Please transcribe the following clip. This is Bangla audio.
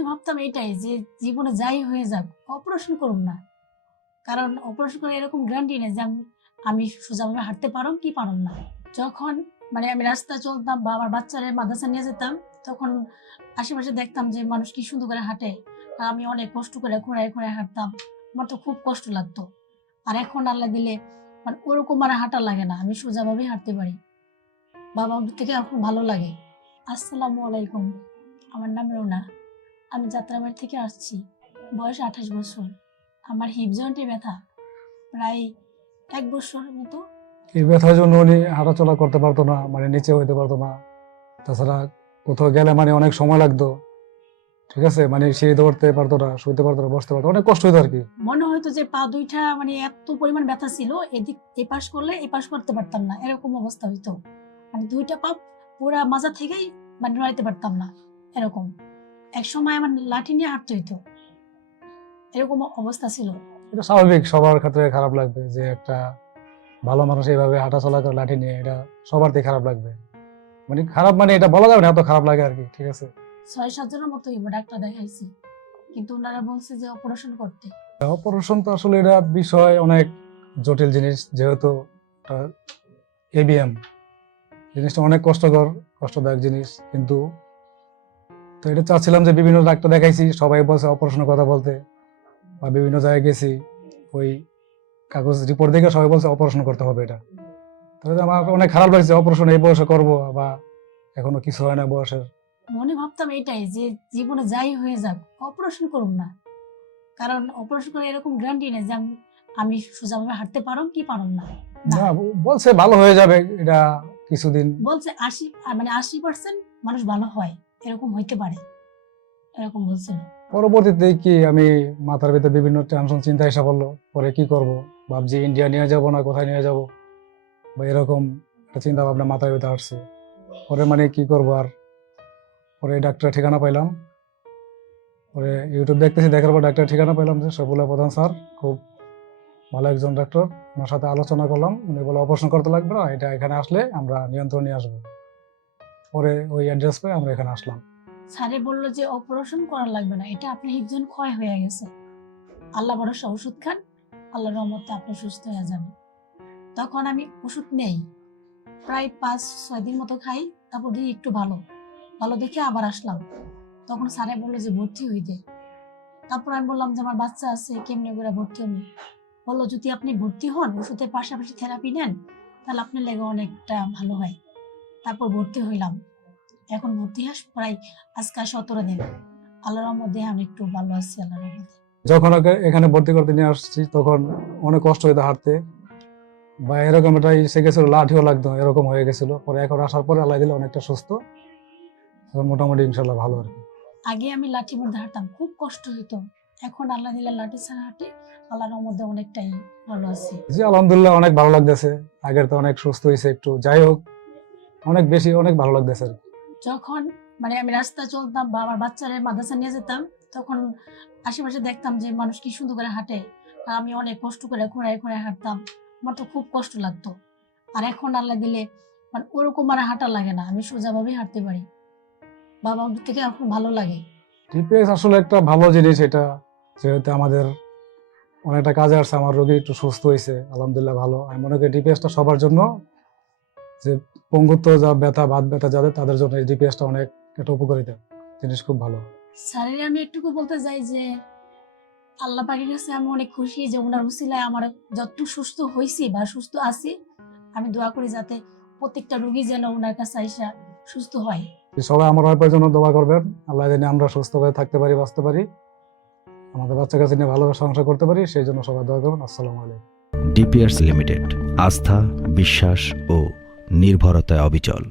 মনে ভাবতাম এটাই যে জীবনে যাই হয়ে যাক অপারেশন করুন না। কারণ অপারেশন করে এরকম গ্যারান্টি নেই যে আমি আমি সোজাভাবে হাঁটতে পারম কি পারম না। যখন মানে আমি রাস্তা চলতাম বা আমার বাচ্চারা মাদ্রাসা নিয়ে যেতাম, তখন আশেপাশে দেখতাম যে মানুষ কি সুন্দর করে হাঁটে। আর আমি অনেক কষ্ট করে ঘোরায় ঘোরায় হাঁটতাম। আমার তো খুব কষ্ট লাগতো। আর এখন আল্লাহ দিলে মানে ওরকম আর হাঁটা লাগে না, আমি সোজাভাবেই হাঁটতে পারি। বাবা থেকে এখন ভালো লাগে। আসসালামু আলাইকুম। আমার নাম রোনা। আমি যাত্রাবাড়ি থেকে আসছি। বয়স আঠাশ বছর। আমার হিপ জয়েন্টে ব্যথা। প্রায় এক বছর মতো এই ব্যথার জন্য উনি হাঁটাচলা করতে পারতো না মানে নিচে হইতে পারতো না। তাছাড়া কোথাও গেলে মানে অনেক সময় লাগতো। ঠিক আছে? মানে সিঁড়ি ধরতে পারতো না শুইতে পারতো না বসতে পারতো অনেক কষ্ট হইতো আর কি। মনে হয়তো যে পা দুইটা মানে এত পরিমাণ ব্যথা ছিল এদিক এপাশ করলে এপাশ করতে পারতাম না। এরকম অবস্থা হইতো। মানে দুইটা পা পুরা মাজা থেকেই মানে নড়াইতে পারতাম না। এরকম। এক সময় আমার লাঠি নিয়ে হাঁটতে হইতো। এরকম অবস্থা ছিল। এটা স্বাভাবিক সবার ক্ষেত্রে খারাপ লাগবে যে একটা ভালো মানুষ এইভাবে হাঁটাচলা করে লাঠি নিয়ে এটা সবারতেই খারাপ লাগবে। মানে খারাপ মানে এটা বলা যাবে না এত খারাপ লাগে আর কি ঠিক আছে? ছয় সাতজনের মতো ডাক্তার দেখাইছি। কিন্তু ওনারা বলছে যে অপারেশন করতে। অপারেশন তো আসলে এটা বিষয় অনেক জটিল জিনিস যেহেতু এবিএম জিনিসটা অনেক কষ্টকর কষ্টদায়ক জিনিস কিন্তু তো এটা চাচ্ছিলাম যে বিভিন্ন ডাক্তার দেখাইছি সবাই বলছে অপারেশনের কথা বলতে। বা বিভিন্ন জায়গায় গেছি ওই কাগজ রিপোর্ট দেখে সবাই বলছে অপারেশন করতে হবে এটা। তাহলে আমার অনেক খারাপ লাগছে অপারেশন এই বয়সে করব বা এখনও কিছু হয় না বয়সের। মনে ভাবতাম এটাই যে জীবনে যাই হয়ে যাক অপারেশন করুন না। কারণ অপারেশন করে এরকম গ্যারান্টি নেই যে আমি আমি সোজাভাবে হাঁটতে পারম কি পারম না। না। বলছে ভালো হয়ে যাবে এটা কিছুদিন বলছে আশি মানে আশি পার্সেন্ট মানুষ ভালো হয়। এরকম হইতে পারে। এরকম বলছিল পরবর্তীতে কি আমি মাথার ভিতরে বিভিন্ন টেনশন, চিন্তা এসে পড়ল পরে কি করব? ভাবছি ইন্ডিয়া নিয়ে যাব না, কোথায় নিয়ে যাব? বা এরকম চিন্তা ভাবনা মাথার ভিতরে আসছে। পরে মানে কি করব আর? পরে ডাক্তারের ঠিকানা পাইলাম। পরে ইউটিউব দেখতেছি, দেখার পর ডাক্তারের ঠিকানা পাইলাম যে সবুল্লা প্রধান স্যার, খুব ভালো একজন ডাক্তার। ওনার সাথে আলোচনা করলাম। উনি বলে, অপারেশন করতে লাগবে না, এটা এখানে আসলে আমরা নিয়ন্ত্রণ নিয়ে আসব। পরে ওই অ্যাড্রেস পেয়ে আমরা এখানে আসলাম। স্যারে বলল যে অপারেশন করা লাগবে না, এটা আপনার হিপজন ক্ষয় হয়ে গেছে। আল্লাহ ভরসা, ওষুধ খান আল্লাহ রহমতে আপনি সুস্থ হয়ে যাবেন। তখন আমি ওষুধ নেই। প্রায় পাঁচ, ছয় দিন মতো খাই, তারপর দিয়ে একটু ভালো। ভালো দেখে আবার আসলাম। তখন স্যারে বলল যে ভর্তি হইতে তারপর আমি বললাম যে আমার বাচ্চা আছে, কেমনে করে ভর্তি হন বলল, যদি আপনি ভর্তি হন, ওষুধের পাশাপাশি থেরাপি নেন, তাহলে আপনার লেগে অনেকটা ভালো হয়। তারপর ভর্তি হইলাম। এখন ভর্তি হাস প্রায় আজকাল সতেরো দিন। আল্লাহর রহমতে আমি একটু ভালো আছি আল্লাহর রহমতে। যখন এখানে ভর্তি করতে নিয়ে আসছি তখন অনেক কষ্ট হইতো হাঁটতে। বা এরকম একটা এসে গেছিল লাঠিও লাগতো এরকম হয়ে গেছিল। পরে এখন আসার পরে আল্লাহ দিলে অনেকটা সুস্থ। মোটামুটি ইনশাল্লাহ ভালো আর কি। আগে আমি লাঠি মধ্যে হাঁটতাম খুব কষ্ট হইতো। এখন আল্লাহ দিলে লাঠি ছাড়া হাঁটে আল্লাহর রহমতে অনেকটাই ভালো আছি। জি আলহামদুলিল্লাহ অনেক ভালো লাগতেছে। আগের তো অনেক সুস্থ হয়েছে একটু। যাই হোক অনেক বেশি অনেক ভালো লাগতেছে আর যখন মানে আমি রাস্তা চলতাম বা আমার বাচ্চারা মাদ্রাসা নিয়ে যেতাম তখন আশেপাশে দেখতাম যে মানুষ কি সুন্দর করে হাঁটে। আমি অনেক কষ্ট করে ঘোরায় ঘোরায় হাঁটতাম। আমার তো খুব কষ্ট লাগতো। আর এখন আল্লাহ দিলে মানে ওরকম আর হাঁটা লাগে না। আমি সোজাভাবেই হাঁটতে পারি। বাবা থেকে এখন ভালো লাগে। ডিপিএস আসলে একটা ভালো জিনিস এটা যেহেতু আমাদের অনেকটা কাজে আসছে আমার রোগী একটু সুস্থ হয়েছে আলহামদুলিল্লাহ ভালো। আমি মনে করি ডিপিএসটা সবার জন্য যে পঙ্গুত্ব যা ব্যথা বাত ব্যথা যাদের তাদের জন্য এই ডিপিএসটা অনেক একটা উপকারিতা জিনিস খুব ভালো। স্যারের আমি একটুকু বলতে চাই যে আল্লাহ পাকের কাছে আমি অনেক খুশি যে ওনার উসিলায় আমার যতটুকু সুস্থ হয়েছি বা সুস্থ আছি আমি দোয়া করি যাতে প্রত্যেকটা রোগী যেন ওনার কাছে আইসা সুস্থ হয়। সবাই আমার ওয়াইফের জন্য দোয়া করবেন। আল্লাহ জানি আমরা সুস্থভাবে থাকতে পারি বাঁচতে পারি। আমাদের বাচ্চা কাছে নিয়ে ভালোভাবে সংসার করতে পারি সেই জন্য সবাই দোয়া করবেন। আসসালামু আলাইকুম। ডিপিয়ার্স লিমিটেড আস্থা বিশ্বাস ও নির্ভরতায় অবিচল।